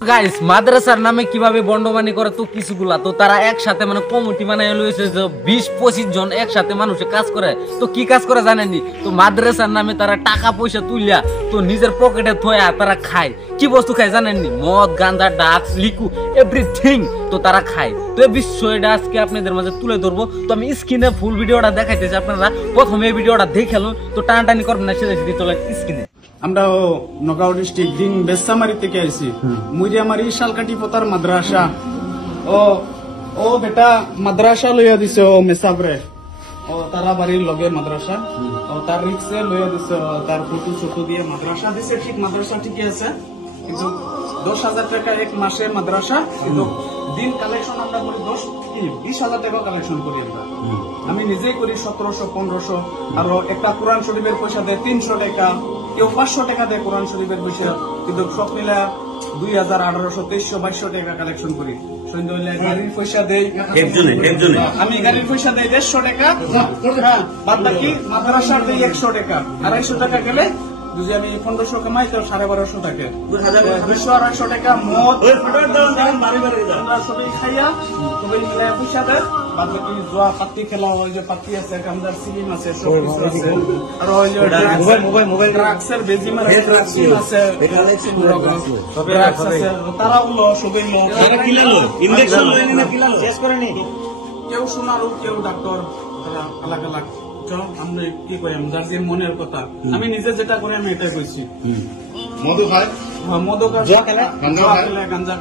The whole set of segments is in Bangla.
গাইস মাদ্রাসার নামে কিভাবে বন্ডবানি করে তো কিছুগুলা তো তারা একসাথে মানে কমিটি বানায় লইছে যে 20-25 জন একসাথে মানুষে কাজ করে তো কি কাজ করে জানেননি তো মাদ্রাসার নামে তারা টাকা পয়সা তুইলা তো নিজের পকেটে থয়া তারা খায় কি বস্তু খায় জানেননি মদ গাঁজা ড্রাগস লিকু এভরিথিং তো তারা খায় তো এই বিষয়টা আজকে আপনাদের মাঝে তুলে ধরবো তো আমি স্ক্রিনে ফুল ভিডিওটা দেখাইতেছি আপনারা প্রথমে এই ভিডিওটা দেখে লুন তো টানাটানি করবেন না সেটা চলেন স্ক্রিনে আমরা নগাঁও ডিস্ট্রিক্ট দিন বেসামারি থেকে আইছি মুইরিয়ামারি শালকাটি পতার মাদ্রাসা ও বেটা মাদ্রাসা লইয়া দিছে ও মেসাবরে ও তারা বাড়ির লগে মাদ্রাসা ও তার রিক্সে লইয়া দিছে তার ফটো ছোটো দিয়ে মাদ্রাসা দিছে ঠিক মাদ্রাসা ঠিকই আছে কিন্তু 10,000 টাকা এক মাসে মাদ্রাসা কিন্তু দিন কালেকশন আমরা করি 20,000 টাকা কালেকশন করি আমরা আমি নিজেই করি 1700-1500 আর একটা কোরআন শরীফের পয়সা দেয় 300 টাকা কেউ 500 টাকা দেয় কোরআন শরীফের পয়সা কিন্তু সব মিলা 2000, 1800, 2300, 2200 টাকা কালেকশন করি সন্ধ্যা হইলে গাড়ির পয়সা দেই একজনে আমি গাড়ির পয়সা দেই 150 টাকা বাদ বাকি মাদ্রাসার দেই 100 টাকা 250 টাকা গেলে যদি আমি 1500 কামাই তো 1250 টাকা 200-250 টাকা মদ আমরা সবাই খাইয়া সবাই মিলে পয়সা দেয় বাদ বাকি জোয়া পাতি খেলা ওই যে পাতি আছে গামদার সিলিম আছে সব কিছু আছে আর ওই যে মোবাইল ড্রাগসের বেজি মারা আছে তারা হলো সবাই তারা কিলালো ইনজেকশন লইনি না কিলালো টেস্ট করেনি কেউ শোনালো কেউ ডাক্তার তারা আলাদা আলাদা আমরা কি করি যার যে মনের কথা আমি নিজে যেটা করি আমি এটাই কইছি মধু খায় মধু খায় গাঞ্জা খেলে গাঞ্জা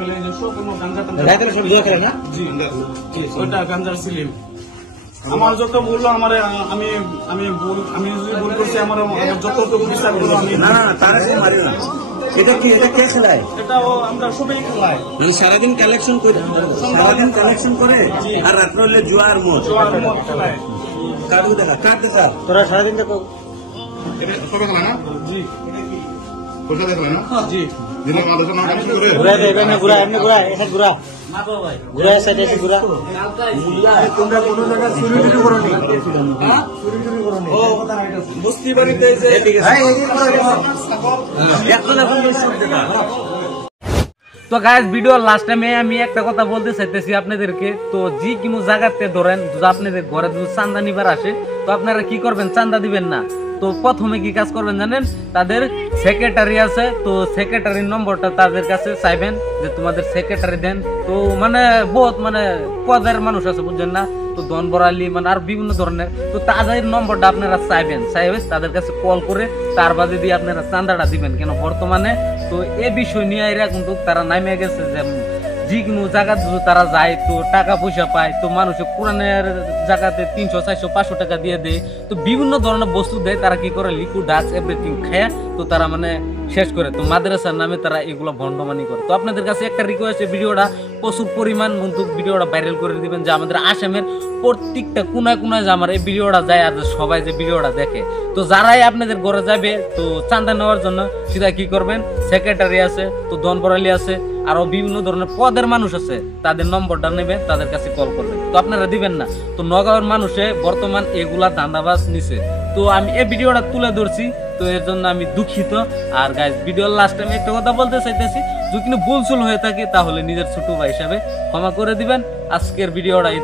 ওইটা গাঞ্জার সিলিম আমার যত ভুল আমার আমি যদি ভুল করছি আমার যতটুকু বিচার করবো আমি এটা কি এটা কে খেলায় এটা আমরা সবাই খেলায় সারাদিন কালেকশন করে আর রাত্রে হলে জুয়া আর মদ খেলায় তোরা সারাদিন দেখো জি জি বস্তি বাড়িতে তো গাইস ভিডিওর লাস্ট টাইমে আমি একটা কথা বলতে চাইতেছি আপনাদেরকে তো যে কোনো জায়গাতে ধরেন যদি আপনাদের ঘরে যদি চান্দা নিবার আসে তো আপনারা কি করবেন চান্দা দিবেন না তো প্রথমে কি কাজ করবেন জানেন তাদের সেক্রেটারি আছে তো সেক্রেটারির নম্বরটা তাদের কাছে চাইবেন যে তোমাদের সেক্রেটারি দেন তো মানে বহুত মানে পদের মানুষ আছে বুঝছেন না তো দন বরালি মানে আর বিভিন্ন ধরনের তো তাদের নম্বরটা আপনারা চাইবেন তাদের কাছে কল করে তার বাদে দিয়ে আপনারা চান্দাটা দিবেন কেন বর্তমানে তো এই বিষয় নিয়ে এরা কিন্তু তারা নামে গেছে যে যে কোনো জায়গা তারা যায় তো টাকা পয়সা পায় তো মানুষের কোরআনের জায়গাতে 300, 400, 500 টাকা দিয়ে দেয় তো বিভিন্ন ধরনের বস্তু দেয় তারা কি করে লিকুইড ড্রাগস এভরিথিং খায় তো তারা মানে শেষ করে তো মাদ্রাসার নামে তারা এগুলো ভণ্ডমানি করে তো আপনাদের কাছে একটা রিকোয়েস্ট ভিডিওটা প্রচুর পরিমাণ কিন্তু ভিডিওটা ভাইরাল করে দিবেন যে আমাদের আসামের প্রত্যেকটা কোনায় কোনায় যে আমার এই ভিডিওটা যায় আর সবাই যে ভিডিওটা দেখে তো যারাই আপনাদের ঘরে যাবে তো চান্দা নেওয়ার জন্য সেটা কি করবেন সেক্রেটারি আছে তো দন বরালি আছে আরো বিভিন্ন ধরনের পদের মানুষ আছে তাদের নম্বরটা নেবেন তাদের কাছে কল করবেন তো আপনারা দিবেন না তো নগাঁওয়ের মানুষে বর্তমান এগুলা ধান্দাবাজ নিছে তো আমি এই ভিডিওটা তুলে ধরছি তো এর জন্য আমি দুঃখিত আর গাইস ভিডিওর লাস্ট টাইমে একটা কথা বলতে চাইতেছি যদি কোনো ভুল হয়ে থাকে তাহলে নিজের ছোট ভাই হিসাবে ক্ষমা করে দিবেন আজকের ভিডিওটা এই